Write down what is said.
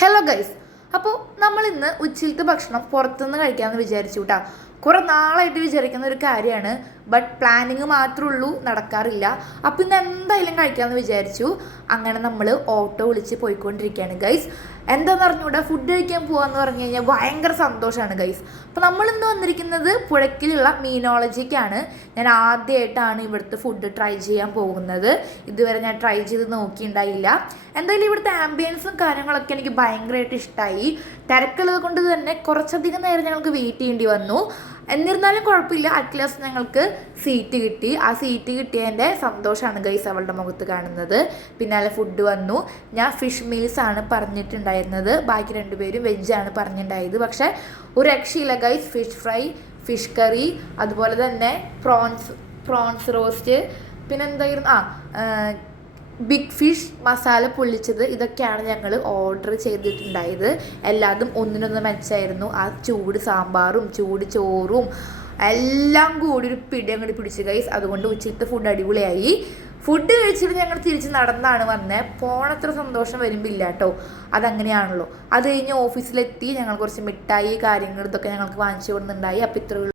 Hello guys, അപ്പോൾ നമ്മൾ ഇന്ന് ഉച്ചയിലത്തെ ഭക്ഷണം പുറത്തുനിന്ന് കഴിക്കാമെന്ന് വിചാരിച്ചു കേട്ടോ. കുറേ നാളായിട്ട് വിചാരിക്കുന്ന ഒരു കാര്യമാണ്, ബട്ട് പ്ലാനിങ് മാത്രമേ ഉള്ളൂ, നടക്കാറില്ല. അപ്പം ഇന്ന് എന്തായാലും കഴിക്കാമെന്ന് വിചാരിച്ചു. അങ്ങനെ നമ്മൾ ഓട്ടോ വിളിച്ച് പോയിക്കൊണ്ടിരിക്കുകയാണ് ഗൈസ്. എന്താണെന്ന് അറിഞ്ഞൂടെ, ഫുഡ് കഴിക്കാൻ പോകാമെന്ന് പറഞ്ഞു കഴിഞ്ഞാൽ ഭയങ്കര സന്തോഷമാണ് ഗൈസ്. അപ്പോൾ നമ്മളിന്ന് വന്നിരിക്കുന്നത് പുഴയ്ക്കിലുള്ള മീനോളജിക്കാണ്. ഞാൻ ആദ്യമായിട്ടാണ് ഇവിടുത്തെ ഫുഡ് ട്രൈ ചെയ്യാൻ പോകുന്നത്. ഇതുവരെ ഞാൻ ട്രൈ ചെയ്ത് നോക്കിയിട്ടുണ്ടായില്ല. എന്തായാലും ഇവിടുത്തെ ആംബിയൻസും കാര്യങ്ങളൊക്കെ എനിക്ക് ഭയങ്കരമായിട്ട് ഇഷ്ടമായി. തിരക്കുള്ളത് കൊണ്ട് തന്നെ കുറച്ചധികം നേരം ഞങ്ങൾക്ക് വെയിറ്റ് ചെയ്യേണ്ടി വന്നു. എന്നിരുന്നാലും കുഴപ്പമില്ല, അറ്റ്ലാസ്റ്റ് ഞങ്ങൾക്ക് സീറ്റ് കിട്ടി. ആ സീറ്റ് കിട്ടിയതിൻ്റെ സന്തോഷമാണ് ഗൈസ് അവളുടെ മുഖത്ത് കാണുന്നത്. പിന്നാലെ ഫുഡ് വന്നു. ഞാൻ ഫിഷ് മീൽസ് ആണ് പറഞ്ഞിട്ടുണ്ടായിരുന്നത്, ബാക്കി രണ്ടുപേരും വെജാണ് പറഞ്ഞിട്ടുണ്ടായത്. പക്ഷേ ഒരു രക്ഷയില്ല guys. Fish fry, fish curry, അതുപോലെ തന്നെ പ്രോൺസ് റോസ്റ്റ്, പിന്നെന്തായിരുന്നു ബിഗ് ഫിഷ് മസാല പൊള്ളിച്ചത്, ഇതൊക്കെയാണ് ഞങ്ങൾ ഓർഡർ ചെയ്തിട്ടുണ്ടായത്. എല്ലാതും ഒന്നിനൊന്ന് മെച്ചായിരുന്നു. ആ ചൂട് സാമ്പാറും ചൂട് ചോറും എല്ലാം കൂടി ഒരു പിടി അങ്ങോട്ട് പിടിച്ചു ഗൈസ്. അതുകൊണ്ട് ഉച്ചത്തെ ഫുഡ് അടിപൊളിയായി. ഫുഡ് കഴിച്ചിട്ട് ഞങ്ങൾ തിരിച്ച് നടന്നാണ് വന്നത്. പോണത്ര സന്തോഷം വരുമ്പോൾ ഇല്ല കേട്ടോ, അതങ്ങനെയാണല്ലോ. അത് കഴിഞ്ഞ് ഓഫീസിലെത്തി ഞങ്ങൾ കുറച്ച് മിഠായി കാര്യങ്ങൾ ഇതൊക്കെ ഞങ്ങൾക്ക് വാങ്ങിച്ചു കൊടുക്കുന്നുണ്ടായി. അപ്പം ഇത്ര